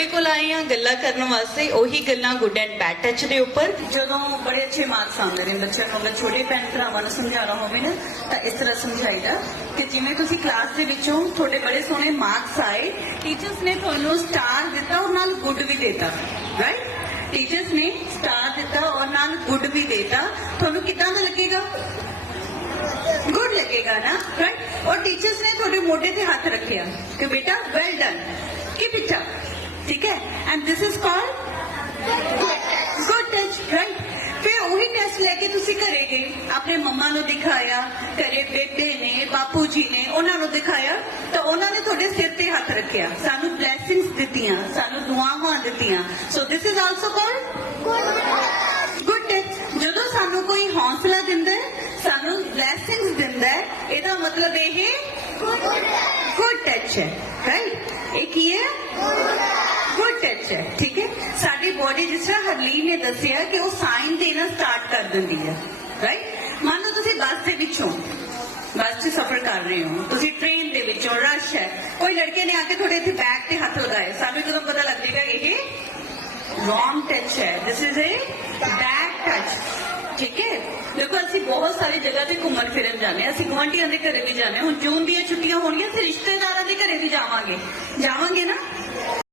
ਤੁਹਾਡੇ ਕੋਲ ਆਏ ਆ ਗੱਲਾਂ ਕਰਨ ਵਾਸਤੇ। ਉਹੀ ਗੱਲਾਂ ਗੁੱਡ ਐਂਡ ਬੈਡ ਟੱਚ ਦੇ ਉੱਪਰ। ਜਦੋਂ ਬੜੇ ਅੱਛੇ ਮਾਰਕਸ ਆਉਂਦੇ ਨੇ ਬੱਚਿਆਂ ਨੂੰ, ਅਗਰ ਛੋਟੇ ਭੈਣ ਭਰਾਵਾਂ ਨੂੰ ਸਮਝਾਉਣਾ ਹੋਵੇ ਨਾ, ਤਾਂ ਇਸ ਤਰ੍ਹਾਂ ਸਮਝਾਈਦਾ ਕਿ ਜਿਵੇਂ ਤੁਸੀਂ ਕਲਾਸ ਦੇ ਵਿੱਚੋਂ ਤੁਹਾਡੇ ਬੜੇ ਸੋਹਣੇ ਮਾਰਕਸ ਆਏ ਟੀਚਰਸ ਨੇ ਤੁਹਾਨੂੰ ਸਟਾਰ ਦਿੱਤਾ ਔਰ ਨਾਲ ਗੁੱਡ ਵੀ ਦਿੱਤਾ ਰਾਈਟ ਟੀਚਰਸ ਨੇ ਸਟਾਰ ਦਿੱਤਾ ਔਰ ਨਾਲ ਗੁੱਡ ਵੀ ਦਿੱਤਾ। ਤੁਹਾਨੂੰ ਕਿੱਦਾਂ ਦਾ ਲੱਗੇਗਾ? ਗੁੱਡ ਲੱਗੇਗਾ ਨਾ ਰਾਈਟ ਔਰ ਟੀਚਰਸ ਨੇ ਤੁਹਾਡੇ ਮੋਢੇ ਤੇ ਹੱਥ ਰੱਖਿਆ ਕਿ ਬੇਟਾ ਠੀਕ ਹੈ and this is called good touch right ਫਿਰ ਉਹੀ ਟੈਸਟ ਲੈ ਕੇ ਤੁਸੀਂ ਘਰੇ ਗਏ ਆਪਣੇ ਮੰਮਾ ਨੂੰ ਦਿਖਾਇਆ ਘਰੇ ਬੇਟੇ ਨੇ ਬਾਪੂ ਜੀ ਨੇ ਉਹਨਾਂ ਨੂੰ ਦਿਖਾਇਆ ਤਾਂ ਉਹਨਾਂ ਨੇ ਤੁਹਾਡੇ ਸਿਰ ਤੇ ਹੱਥ ਰੱਖਿਆ ਸਾਨੂੰ ਬਲੇਸਿੰਗਸ ਦਿੱਤੀਆਂ ਸਾਨੂੰ ਦੁਆਵਾਂ ਦਿੱਤੀਆਂ so this is also called good touch ਜਦੋਂ ਸਾਨੂੰ ਕੋਈ ਹੌਸਲਾ ਦਿੰਦਾ ਹੈ ਸਾਨੂੰ ਬਲੇਸਿੰਗਸ ਦਿੰਦਾ ਹੈ ਇਹਦਾ ਮਤਲਬ ਇਹ ਗੁੱਡ ਟੱਚ ਹੈ ਰਾਈਟ ਇਹ ਕੀ ਹੈ ਗੁੱਡ ਟੱਚ ਹੈ ਠੀਕ ਹੈ ਸਾਡੀ ਬੋਡੀ ਜਿਸ ਤਰ੍ਹਾਂ ਹਰਲੀਨ ਨੇ ਦੱਸਿਆ ਕਿ ਉਹ ਸਾਈਨ ਦੇਣਾ ਸਟਾਰਟ ਕਰ ਦਿੰਦੀ ਹੈ ਰਾਈਟ ਮੰਨ ਲਓ ਤੁਸੀਂ ਬੱਸ ਦੇ ਵਿੱਚੋਂ, ਬੱਸ 'ਚ ਸਫ਼ਰ ਕਰ ਰਹੇ ਹੋ, ਤੁਸੀਂ ਟ੍ਰੇਨ ਦੇ ਵਿੱਚੋਂ ਰਸ਼ ਹੈ, ਕੋਈ ਲੜਕੇ ਨੇ ਆ ਕੇ ਤੁਹਾਡੇ ਇੱਥੇ ਬੈਗ ਤੇ ਹੱਥ ਲਗਾਏ, ਸਾਨੂੰ ਕਦੋਂ ਪਤਾ ਲੱਗ ਇਹ ਰੌਂਗ ਟੱਚ ਹੈ this is a bad touch ਠੀਕ ਹੈ? ਦੇਖੋ, ਅਸੀਂ ਬਹੁਤ ਸਾਰੀ ਜਗ੍ਹਾ ਤੇ ਘੁੰਮਣ ਫਿਰਨ ਜਾਂਦੇ ਆ ਅਸੀਂ ਗੁਆਂਢੀਆਂ ਦੇ ਘਰੇ ਵੀ ਜਾਂਦੇ ਹੁਣ ਜੂਨ ਦੀਆਂ ਛੁੱਟੀਆਂ ਹੋਣਗੀਆਂ, ਅਸੀਂ ਰਿਸ਼ਤੇਦਾਰਾਂ ਦੇ ਘਰੇ ਵੀ ਜਾਵਾਂਗੇ ਜਾਵਾਂਗੇ ਨਾ?